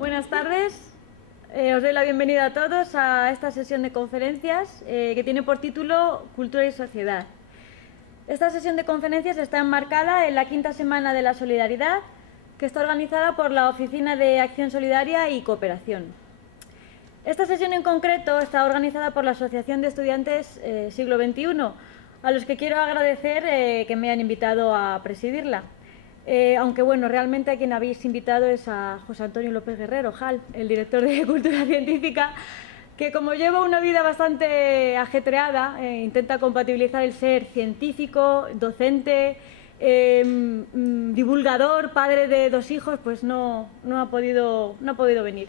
Buenas tardes. Os doy la bienvenida a todos a esta sesión de conferencias que tiene por título Cultura y Sociedad. Esta sesión de conferencias está enmarcada en la quinta semana de la solidaridad, que está organizada por la Oficina de Acción Solidaria y Cooperación. Esta sesión en concreto está organizada por la Asociación de Estudiantes Siglo XXI, a los que quiero agradecer que me hayan invitado a presidirla. Aunque bueno, realmente a quien habéis invitado es a José Antonio López Guerrero, JAL, el director de Cultura Científica, que como lleva una vida bastante ajetreada, intenta compatibilizar el ser científico, docente, divulgador, padre de 2 hijos, pues no ha podido venir.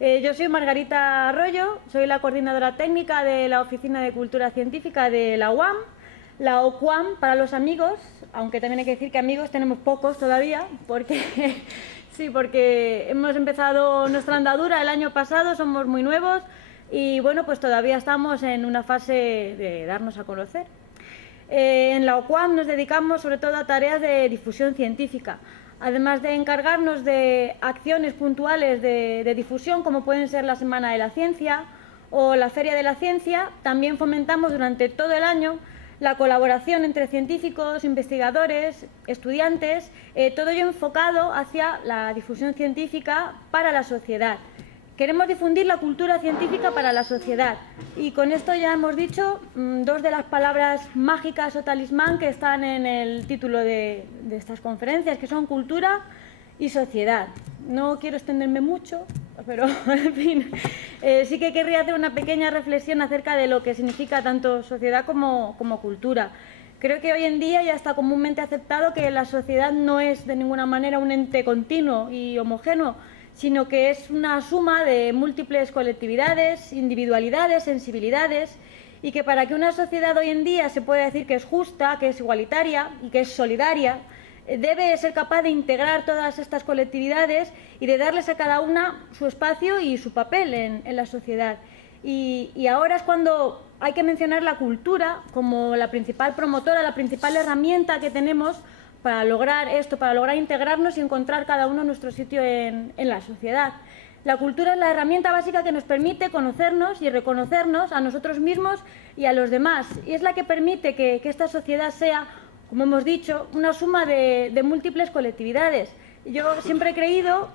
Yo soy Margarita Arroyo, soy la coordinadora técnica de la Oficina de Cultura Científica de la UAM, la OCUAM para los amigos, aunque también hay que decir que amigos tenemos pocos todavía, porque hemos empezado nuestra andadura el año pasado, somos muy nuevos y bueno, pues todavía estamos en una fase de darnos a conocer. En la OCUAM nos dedicamos sobre todo a tareas de difusión científica, además de encargarnos de acciones puntuales de difusión, como pueden ser la Semana de la Ciencia o la Feria de la Ciencia. También fomentamos durante todo el año la colaboración entre científicos, investigadores, estudiantes, todo ello enfocado hacia la difusión científica para la sociedad. Queremos difundir la cultura científica para la sociedad y con esto ya hemos dicho 2 de las palabras mágicas o talismán que están en el título de estas conferencias, que son cultura y sociedad. No quiero extenderme mucho, pero en fin, sí que querría hacer una pequeña reflexión acerca de lo que significa tanto sociedad como cultura. Creo que hoy en día ya está comúnmente aceptado que la sociedad no es de ninguna manera un ente continuo y homogéneo, sino que es una suma de múltiples colectividades, individualidades, sensibilidades, y que para que una sociedad hoy en día se pueda decir que es justa, que es igualitaria y que es solidaria, debe ser capaz de integrar todas estas colectividades y de darles a cada una su espacio y su papel en la sociedad. Y ahora es cuando hay que mencionar la cultura como la principal promotora, la principal herramienta que tenemos para lograr esto, para lograr integrarnos y encontrar cada uno nuestro sitio en la sociedad. La cultura es la herramienta básica que nos permite conocernos y reconocernos a nosotros mismos y a los demás, y es la que permite que esta sociedad sea, como hemos dicho, una suma de múltiples colectividades. Yo siempre he creído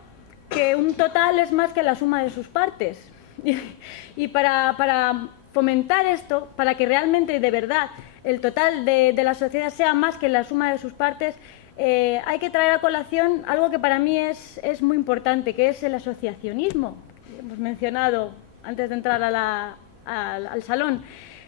que un total es más que la suma de sus partes. Y para fomentar esto, para que realmente, de verdad, el total de la sociedad sea más que la suma de sus partes, hay que traer a colación algo que para mí es muy importante, que es el asociacionismo. Hemos mencionado antes de entrar al salón.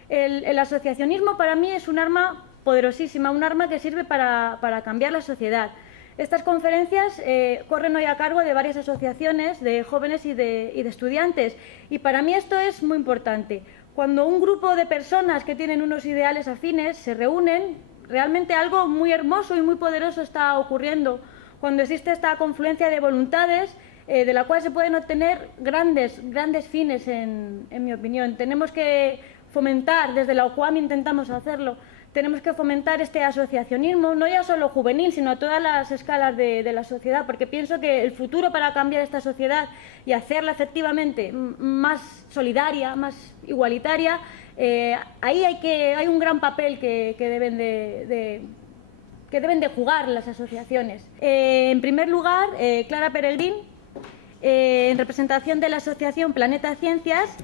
El asociacionismo para mí es un arma poderosísima, un arma que sirve para cambiar la sociedad. Estas conferencias corren hoy a cargo de varias asociaciones de jóvenes y de estudiantes, y para mí esto es muy importante. Cuando un grupo de personas que tienen unos ideales afines se reúnen, realmente algo muy hermoso y muy poderoso está ocurriendo. Cuando existe esta confluencia de voluntades, de la cual se pueden obtener grandes fines, en mi opinión. Tenemos que fomentar, desde la OCUAM intentamos hacerlo, tenemos que fomentar este asociacionismo, no ya solo juvenil, sino a todas las escalas de la sociedad, porque pienso que el futuro para cambiar esta sociedad y hacerla efectivamente más solidaria, más igualitaria, ahí hay un gran papel que deben de jugar las asociaciones. En primer lugar, Clara Peregrín, en representación de la asociación Planeta Ciencias,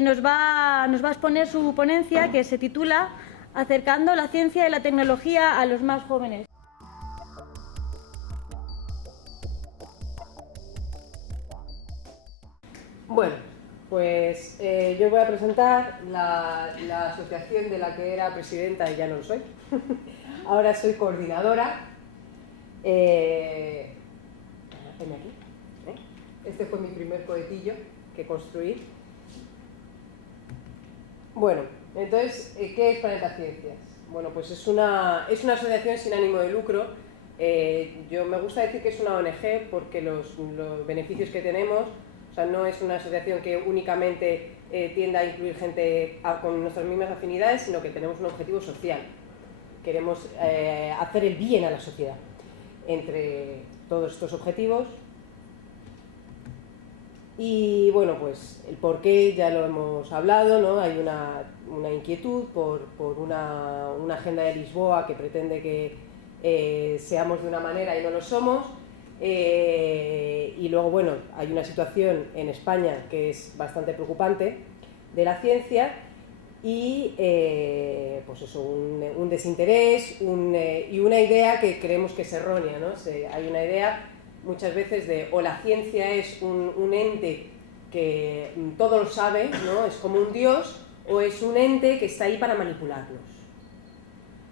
nos va a exponer su ponencia, que se titula Acercando la ciencia y la tecnología a los más jóvenes. Bueno, pues yo voy a presentar la asociación de la que era presidenta y ya no lo soy. Ahora soy coordinadora. Ven aquí. Este fue mi primer cohetillo que construí. Bueno, entonces, ¿qué es Planeta Ciencias? Bueno, pues es una asociación sin ánimo de lucro. Yo me gusta decir que es una ONG porque los beneficios que tenemos, o sea, no es una asociación que únicamente tienda a incluir gente con nuestras mismas afinidades, sino que tenemos un objetivo social. Queremos hacer el bien a la sociedad. Entre todos estos objetivos Y bueno, pues el por qué ya lo hemos hablado, ¿no? Hay una inquietud por una agenda de Lisboa que pretende que seamos de una manera y no lo somos. Y luego, bueno, hay una situación en España que es bastante preocupante de la ciencia y pues eso, un desinterés y una idea que creemos que es errónea, ¿no? Hay una idea muchas veces de o la ciencia es un ente que todo lo sabe, ¿no? Es como un dios, o es un ente que está ahí para manipularnos.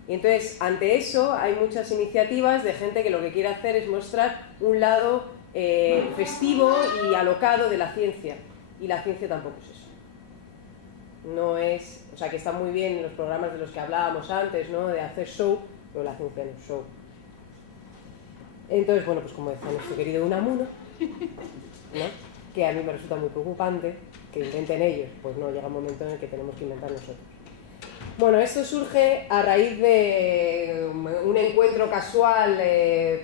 Y entonces, ante eso, hay muchas iniciativas de gente que lo que quiere hacer es mostrar un lado festivo y alocado de la ciencia. Y la ciencia tampoco es eso. No es, o sea, que está muy bien en los programas de los que hablábamos antes, ¿no? De hacer show, pero la ciencia no es show. Entonces, bueno, pues como decía nuestro querido Unamuno, ¿no? Que a mí me resulta muy preocupante que inventen ellos, pues no, llega un momento en el que tenemos que inventar nosotros. Bueno, esto surge a raíz de un encuentro casual,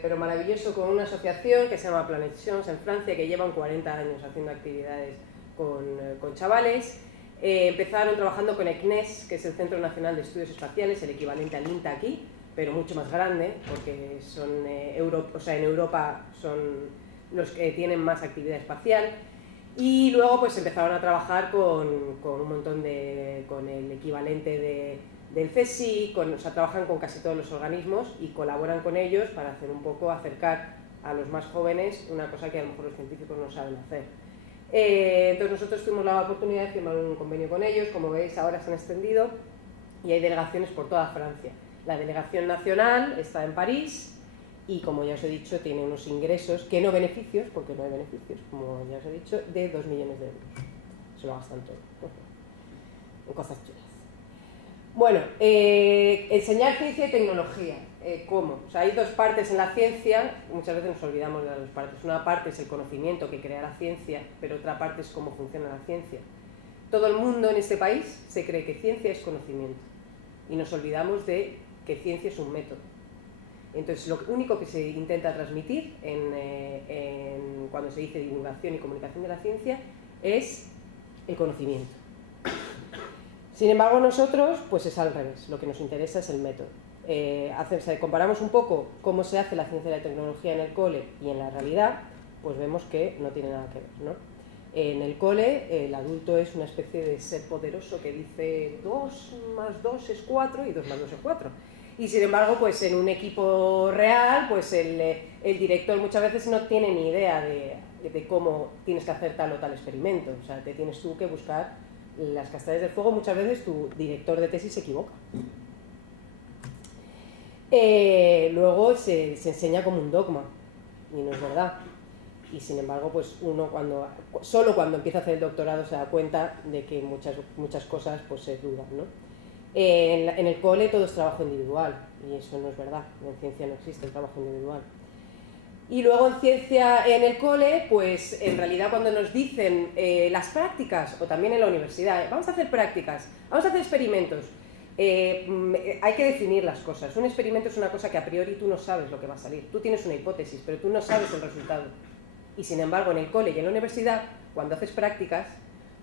pero maravilloso, con una asociación que se llama Planet Science en Francia, que llevan 40 años haciendo actividades con chavales. Empezaron trabajando con ECNES, que es el Centro Nacional de Estudios Espaciales, el equivalente al INTA aquí, pero mucho más grande, porque son en Europa son los que tienen más actividad espacial. Y luego pues empezaron a trabajar con un montón con el equivalente del CSIC, o sea, trabajan con casi todos los organismos y colaboran con ellos para hacer un poco, acercar a los más jóvenes una cosa que a lo mejor los científicos no saben hacer. Entonces nosotros tuvimos la oportunidad de firmar un convenio con ellos, como veis ahora se han extendido y hay delegaciones por toda Francia. La delegación nacional está en París y, como ya os he dicho, tiene unos ingresos, que no beneficios, porque no hay beneficios, como ya os he dicho, de 2 millones de euros. Se lo gastan todo, en cosas chulas. Bueno, enseñar ciencia y tecnología. ¿Cómo? O sea, hay dos partes en la ciencia, muchas veces nos olvidamos de las dos partes. Una parte es el conocimiento que crea la ciencia, pero otra parte es cómo funciona la ciencia. Todo el mundo en este país se cree que ciencia es conocimiento y nos olvidamos de que ciencia es un método. Entonces, lo único que se intenta transmitir cuando se dice divulgación y comunicación de la ciencia es el conocimiento. Sin embargo, nosotros, pues es al revés, lo que nos interesa es el método. Comparamos un poco cómo se hace la ciencia y la tecnología en el cole y en la realidad, pues vemos que no tiene nada que ver, ¿no? En el cole, el adulto es una especie de ser poderoso que dice 2 más 2 es 4 y 2 más 2 es 4. Y sin embargo, pues en un equipo real, pues el director muchas veces no tiene ni idea de cómo tienes que hacer tal o tal experimento. O sea, te tienes tú que buscar las castañas del fuego. Muchas veces tu director de tesis se equivoca. Luego se enseña como un dogma, y no es verdad. Y sin embargo, pues uno solo cuando empieza a hacer el doctorado se da cuenta de que muchas cosas pues se dudan, ¿no? En el cole todo es trabajo individual, y eso no es verdad. En ciencia no existe el trabajo individual. Y luego en el cole, pues en realidad cuando nos dicen las prácticas, o también en la universidad, vamos a hacer prácticas, vamos a hacer experimentos, hay que definir las cosas. Un experimento es una cosa que a priori tú no sabes lo que va a salir. Tú tienes una hipótesis, pero tú no sabes el resultado. Y sin embargo, en el cole y en la universidad, cuando haces prácticas,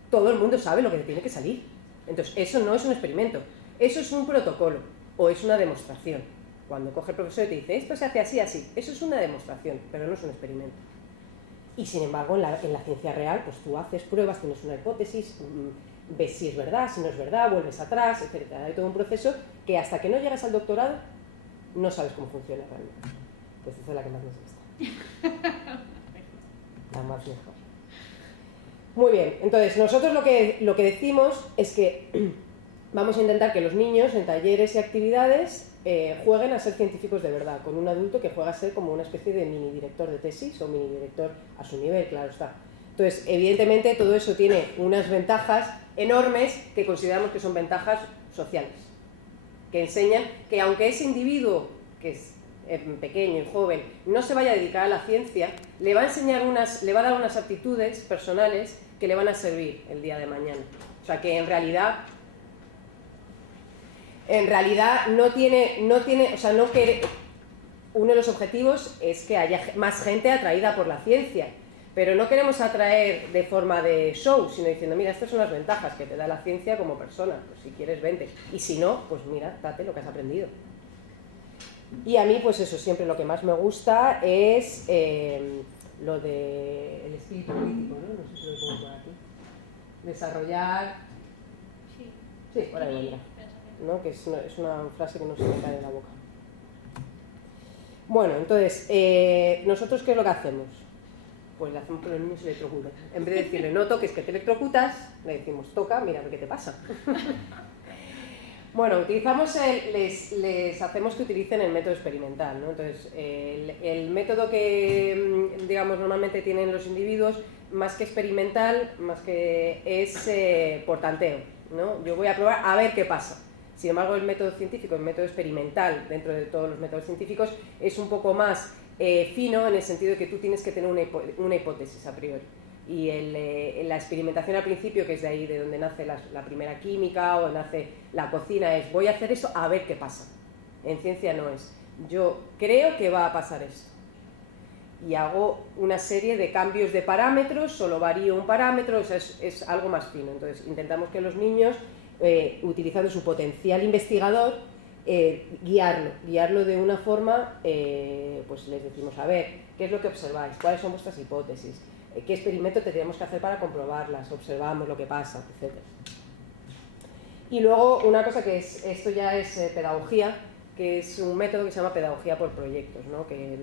todo el mundo sabe lo que te tiene que salir. Entonces, eso no es un experimento, eso es un protocolo o es una demostración. Cuando coge el profesor y te dice, esto se hace así, así, eso es una demostración, pero no es un experimento. Y sin embargo, en la ciencia real, pues tú haces pruebas, tienes una hipótesis, ves si es verdad, si no es verdad, vuelves atrás, etc. Hay todo un proceso que hasta que no llegas al doctorado, no sabes cómo funciona realmente. Pues esa es la que más nos gusta. La más mejor. Muy bien, entonces nosotros lo que decimos es que vamos a intentar que los niños en talleres y actividades jueguen a ser científicos de verdad, con un adulto que juega a ser como una especie de mini director de tesis o mini director a su nivel, claro está. Entonces, evidentemente todo eso tiene unas ventajas enormes que consideramos que son ventajas sociales, que enseñan que aunque ese individuo, que es pequeño y joven, no se vaya a dedicar a la ciencia, le va a dar unas aptitudes personales que le van a servir el día de mañana. O sea que en realidad uno de los objetivos es que haya más gente atraída por la ciencia, Pero no queremos atraer de forma de show, sino diciendo, mira, estas son las ventajas que te da la ciencia como persona, pues si quieres vente, y si no, pues mira, date lo que has aprendido. Y a mí, pues eso, siempre lo que más me gusta es lo del espíritu crítico, ¿no? No sé si lo pongo por aquí. Desarrollar... Sí, por ahí vendrá, ¿no? Que es una frase que no se me cae de la boca. Bueno, entonces, ¿nosotros qué es lo que hacemos? Pues le hacemos que los niños se electrocuten. En vez de decirle, no toques que te electrocutas, le decimos, toca, mira a ver qué te pasa. Bueno, utilizamos les hacemos que utilicen el método experimental, ¿no? Entonces, el método que, digamos, normalmente tienen los individuos, más que experimental, más que es por tanteo, ¿no? Yo voy a probar a ver qué pasa. Sin embargo, el método científico, el método experimental, dentro de todos los métodos científicos, es un poco más fino en el sentido de que tú tienes que tener una hipótesis a priori. Y la experimentación al principio, que es de ahí de donde nace la primera química o nace la cocina, es voy a hacer eso a ver qué pasa. En ciencia no es. Yo creo que va a pasar esto. Y hago una serie de cambios de parámetros, solo varío un parámetro, o sea, es algo más fino. Entonces intentamos que los niños, utilizando su potencial investigador, guiarlo de una forma, pues les decimos, a ver, ¿qué es lo que observáis? ¿Cuáles son vuestras hipótesis? ¿Qué experimento tendríamos que hacer para comprobarlas? Observamos lo que pasa, etc. Y luego una cosa que esto ya es pedagogía, que es un método que se llama pedagogía por proyectos, ¿no? Que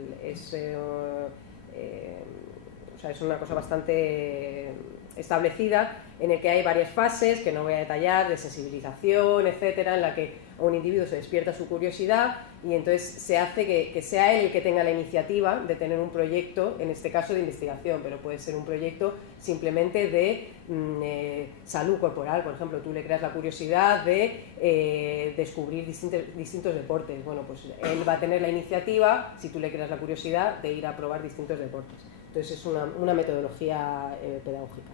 es una cosa bastante establecida, en el que hay varias fases, que no voy a detallar, de sensibilización, etcétera, en la que a un individuo se despierta su curiosidad y entonces se hace que sea él el que tenga la iniciativa de tener un proyecto, en este caso de investigación, pero puede ser un proyecto simplemente de salud corporal. Por ejemplo, tú le creas la curiosidad de descubrir distintos deportes. Bueno, pues él va a tener la iniciativa, si tú le creas la curiosidad, de ir a probar distintos deportes. Entonces es una metodología pedagógica.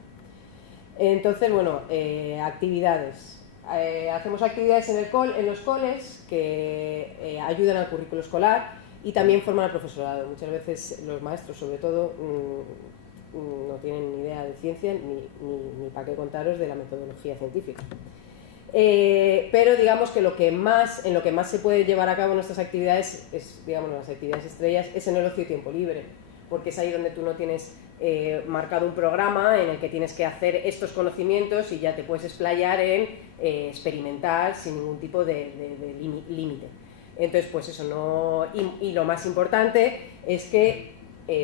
Entonces, bueno, actividades. Hacemos actividades en los coles que ayudan al currículo escolar y también forman al profesorado. Muchas veces los maestros, sobre todo, no tienen ni idea de ciencia ni para qué contaros de la metodología científica. Pero digamos que en lo que más se puede llevar a cabo nuestras actividades, digamos, las actividades estrellas, es en el ocio y tiempo libre, porque es ahí donde tú no tienes marcado un programa en el que tienes que hacer estos conocimientos y ya te puedes explayar en experimentar sin ningún tipo de límite. Entonces, pues eso no... Y lo más importante es que,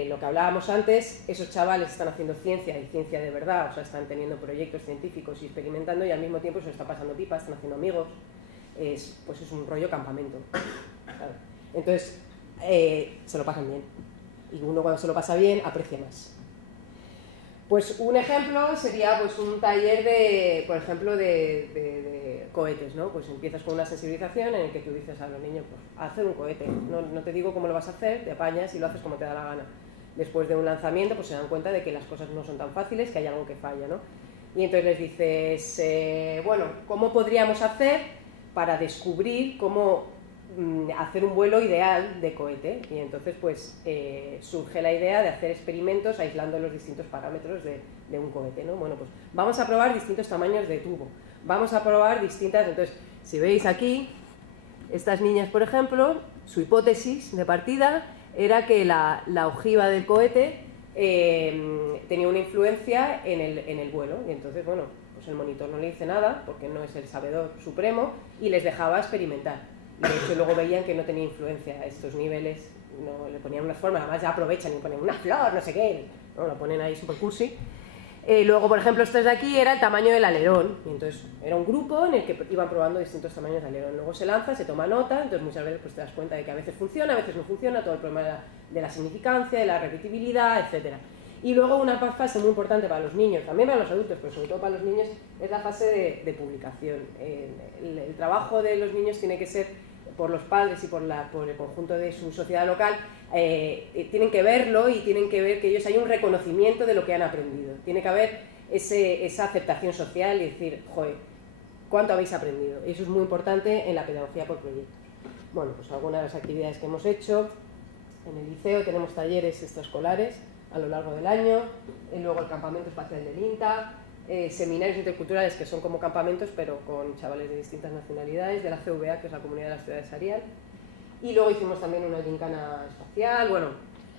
lo que hablábamos antes, esos chavales están haciendo ciencia y ciencia de verdad, o sea, están teniendo proyectos científicos y experimentando y al mismo tiempo se lo está pasando pipa, están haciendo amigos, pues es un rollo campamento. Claro. Entonces, se lo pasan bien. Y uno cuando se lo pasa bien, aprecia más. Pues un ejemplo sería pues un taller por ejemplo, de cohetes, ¿no? Pues empiezas con una sensibilización en el que tú dices a los niños, pues, hacer un cohete. No te digo cómo lo vas a hacer, te apañas y lo haces como te da la gana. Después de un lanzamiento, pues se dan cuenta de que las cosas no son tan fáciles, que hay algo que falla, ¿no? Y entonces les dices, bueno, ¿cómo podríamos hacer para descubrir cómo hacer un vuelo ideal de cohete? Y entonces pues surge la idea de hacer experimentos aislando los distintos parámetros de un cohete, ¿no? Bueno, pues vamos a probar distintos tamaños de tubo, vamos a probar distintas... Entonces, si veis aquí, estas niñas, por ejemplo, su hipótesis de partida era que la ojiva del cohete tenía una influencia en el vuelo, y entonces, bueno, pues el monitor no le dice nada, porque no es el sabedor supremo, y les dejaba experimentar. Y de hecho luego veían que no tenía influencia a estos niveles, no le ponían unas formas, además ya aprovechan y ponen una flor, no sé qué, ¿no? Lo ponen ahí super cursi. Luego, por ejemplo, estos de aquí era el tamaño del alerón, y entonces era un grupo en el que iban probando distintos tamaños de alerón. Luego se lanza, se toma nota, entonces muchas veces pues te das cuenta de que a veces funciona, a veces no funciona, todo el problema de la significancia, de la repetibilidad, etc. Y luego una fase muy importante para los niños, también para los adultos, pero sobre todo para los niños, es la fase de publicación. El trabajo de los niños tiene que ser por los padres y por el conjunto de su sociedad local, tienen que verlo y tienen que ver que ellos hay un reconocimiento de lo que han aprendido. Tiene que haber esa aceptación social y decir, joder, ¿cuánto habéis aprendido? Y eso es muy importante en la pedagogía por proyectos. Bueno, pues algunas de las actividades que hemos hecho. En el liceo tenemos talleres extraescolares, a lo largo del año, luego el campamento espacial del INTA, seminarios interculturales que son como campamentos pero con chavales de distintas nacionalidades, de la CVA, que es la Comunidad de la Ciudad de Sarial, y luego hicimos también una gincana espacial. Bueno,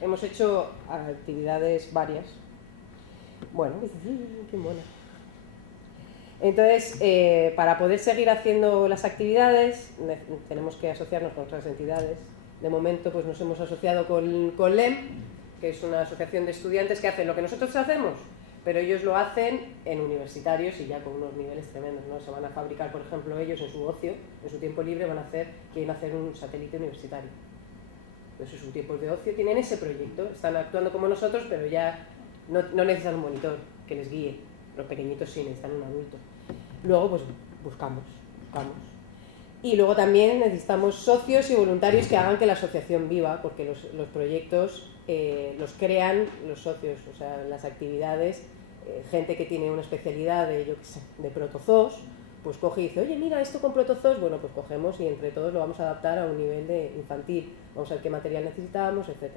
hemos hecho actividades varias. Bueno, qué mona. Entonces, para poder seguir haciendo las actividades, tenemos que asociarnos con otras entidades. De momento, pues nos hemos asociado con LEM, que es una asociación de estudiantes que hacen lo que nosotros hacemos, pero ellos lo hacen en universitarios y ya con unos niveles tremendos, ¿no? Se van a fabricar, por ejemplo, ellos en su ocio, en su tiempo libre, quieren hacer un satélite universitario. Entonces, en sus tiempos de ocio tienen ese proyecto, están actuando como nosotros, pero ya no necesitan un monitor que les guíe. Los pequeñitos sí necesitan un adulto. Luego, pues buscamos. Y luego también necesitamos socios y voluntarios que hagan que la asociación viva, porque los proyectos los crean los socios, o sea, las actividades, gente que tiene una especialidad de protozoos, pues coge y dice, oye, mira, esto con protozoos, bueno, pues cogemos y entre todos lo vamos a adaptar a un nivel de infantil, vamos a ver qué material necesitamos, etc.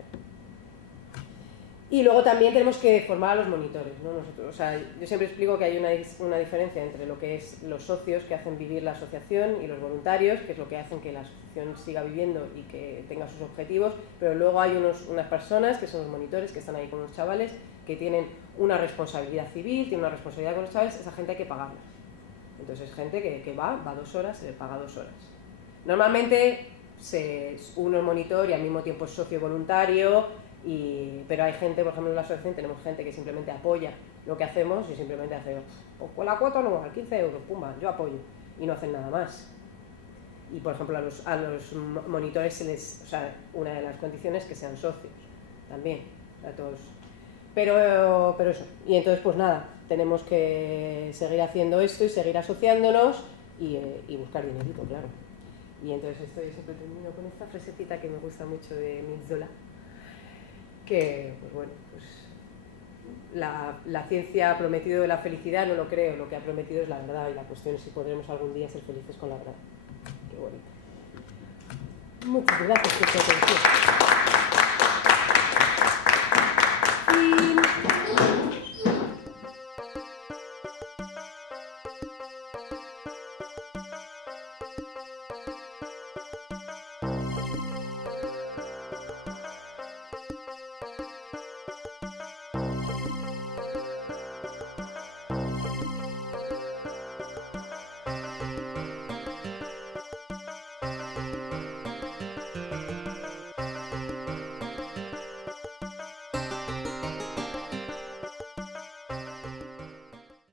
Y luego también tenemos que formar a los monitores, ¿no? Nosotros, o sea, yo siempre explico que hay una diferencia entre lo que es los socios que hacen vivir la asociación y los voluntarios, que es lo que hacen que la asociación siga viviendo y que tenga sus objetivos, pero luego hay unas personas que son los monitores que están ahí con los chavales, que tienen una responsabilidad civil, tienen una responsabilidad con los chavales, esa gente hay que pagarla. Entonces es gente que va 2 horas, se le paga 2 horas. Normalmente uno es monitor y al mismo tiempo es socio voluntario. Pero hay gente, por ejemplo en la asociación tenemos gente que simplemente apoya lo que hacemos y simplemente hace, pues con la cuota no, a 15 euros, pumba, yo apoyo, y no hacen nada más. Y por ejemplo a los monitores o sea, una de las condiciones es que sean socios también, a todos. Pero eso, y entonces pues nada, tenemos que seguir haciendo esto y seguir asociándonos y buscar dinerito, claro. Y entonces estoy siempre termino con esta frasecita que me gusta mucho de Metzola, que, pues bueno, pues la ciencia ha prometido la felicidad, no lo creo, lo que ha prometido es la verdad, y la cuestión es si podremos algún día ser felices con la verdad. Qué bonito. Muchas gracias por tu atención.